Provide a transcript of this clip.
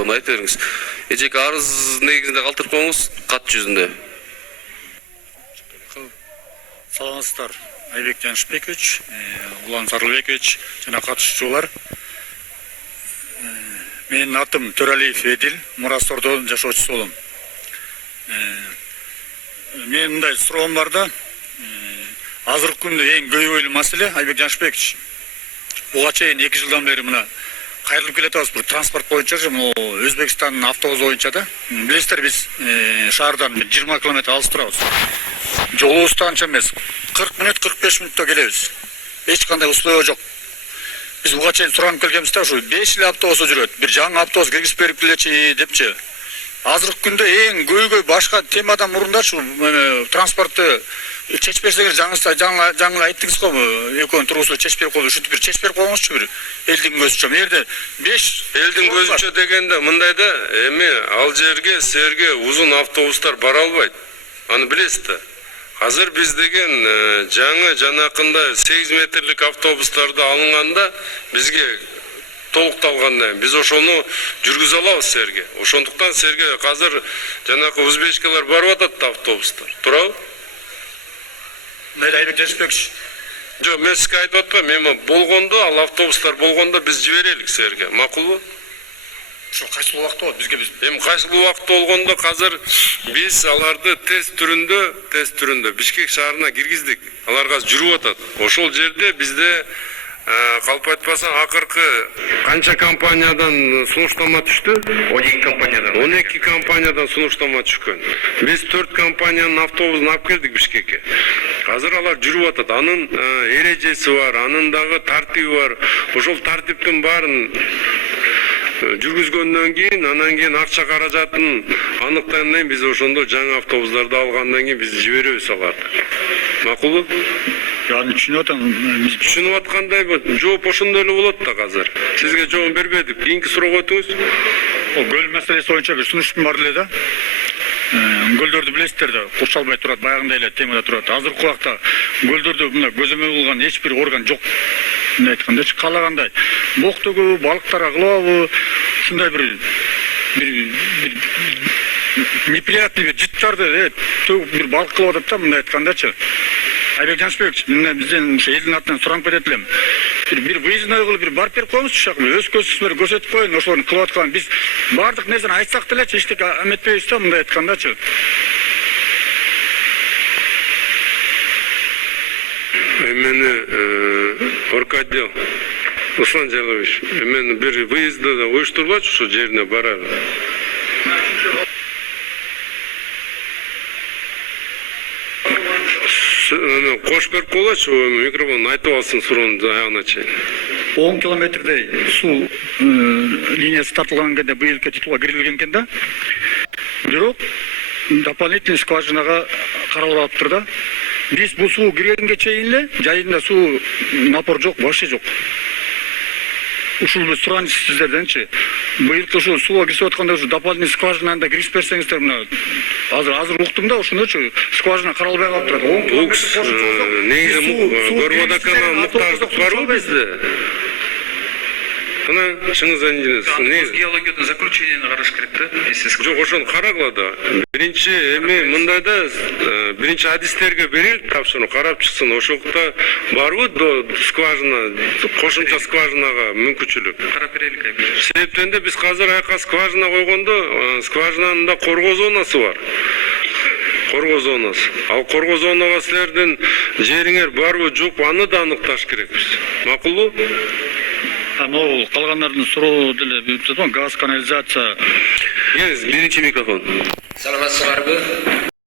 Оны айта бериңиз. Эжеке арыз негизинде калтырып коюңуз, кат жүзүндө. Саламатсыздар. Айбек Жанышбекович, Улан Сарылбекович жана катышуучулар. Менин атым Төралиев Эдил, Мурасордо жашоочусу болом. Менин мындай суроом бар да. Азыркы күндө эң көйгөйлүү маселе Айбек Жанышбекович. Буга чейин 2 жылдан бери мына кайрылып келатабыз бир транспорт боюнча, Өзбекстандын автобус боюнча да. Билесиздер, биз шаардан 20 км алыс турабыз. Жолубуз да анча эмес. 40 мүнөт, 45 мүнөттө келебиз. Эч кандай условия жок. Биз буга чейин суранып келгенбиз да, ушу 5 эле автобус жүрөт. Бир жаңы автобус киргизип берип келечи депчи. Азыркы күндө эң көйгөй башка темадан мурундач транспортты чечпесеңер жаңы айттыңыз го, экөөнүн туруусу чечпей коюп, ушинтип бир чечип берип коюңузчу бир элдин көзүнчө. Мына жерде 5 Элдин көзүнчө дегенде мындай да, эми ал жерге силерге узун автобустар бара албайт. Аны билесиз да. Азыр биз деген жаңы жанакындай 8 метрлик автобустарды алынганда бизге толукталганда биз ошону жүргүзө алабыз силерге. Ошондуктан силерге азыр жанакы узбечкалар барып атат автобустар. Туурабы? Айбек Жанышбекович. Жок, мен сизге айтып атпайм, эми болгондо, ал автобустар болгондо биз жиберелик силерге. Макулбу? Ошо кайсыл убакта болот бизге? Эми кайсыл убакта болгондо азыр биз аларды тест түрүндө Бишкек шаарына киргиздик. Алар азыр жүрүп атат. Ошол жерде бизде калп айтпасаң акыркы канча компаниядан сунуштама түштү? 12 компаниядан сунуштама түшкөн. Биз 4 компаниянын автобусун алып келдик Бишкекке. Азыр алар жүрүп атат. Анын эрежеси бар, анын дагы тартиби бар. Ошол тартиптин баарын жүргүзгөндөн кийин, анан кийин акча каражатын аныктагандан кийин биз ошондо жаңы автобустарды алгандан кийин биз жиберебиз аларды. Макулбу? Yani düşünüp атам. Түшүнүп аткандай жооп ошондой эле болот да азыр. Сизге жооп бербедик. Кийинки суроого өтүңүз. Гөл маселеси боюнча бир сунуштум бар эле да. Гөлдөрдү билесиздер да, курчалбай турат, баягындай эле темада турат. Азыркы убакта гөлдөрдү мына көзөмөл кылган эч бир орган жок. Мындай айткандачы, каалагандай бок төгөбү, балыктарга кылабы, ушундай бир неприятный бир жыттарды төгүп бир балык кылып атат да, мындай айткандачы. Айбек Жанышбекович, мен бизден ушу элдин атынан сурап кетет элем. Бир выездной кылып бир барып берип коюңузчу, өз көзүңүз менен көрсөтүп коюн, ошону кылып аткан. Биз бардык нерсени айтсак делечи, эчтеке эметпейбиз да, мындай айткандачы. Мени орготдел Руслан Жайлович, мен бир выездда уюштурулачы ушу жерине барар. Кош берип коелачы, микрофон айтып алсын суроону аягына чейин. 10 километрдей суу линиясы тартылган кезде быйылкы титулга кирилген экен да. Бирок дополнительный скважинага каралып атыптыр да. Биз бул суу киргенге чейин эле жайында суу напор жок, вообще жок. Ушул бир сураныч сиздерденчи. Быйылкы ушу сууга киришип атканда ушу дополнительный скважинаны да киргизип берсеңиздер, мына азыр уктум да, ошондочу скважина каралбай калыптыр. Негизи Горводоканал муктаждык барбы бизде? Мына чыңыз анжинес. Геологиядан заключениени караш керек да. Жок, ошону карагыла да. Биринчи эми мындай да, биринчи адистерге берилип тапшыруу, карап чыксын. Ошондо барбы скважина, кошумча скважинага мүмкүнчүлүк? Карап берелик айбек. Себептен да биз азыр аяка скважина койгондо, скважинанын да коргоо зонасы бар. Коргоо зонасы. Ал коргоо зонага силердин жериңер барбы, жокпу, аны да аныкташ керекпиз. Макулбу? Могул калгандардын суроо деле бүйтөт, газ, канализация. Биринчи микрофон. Саламатсыздарбы?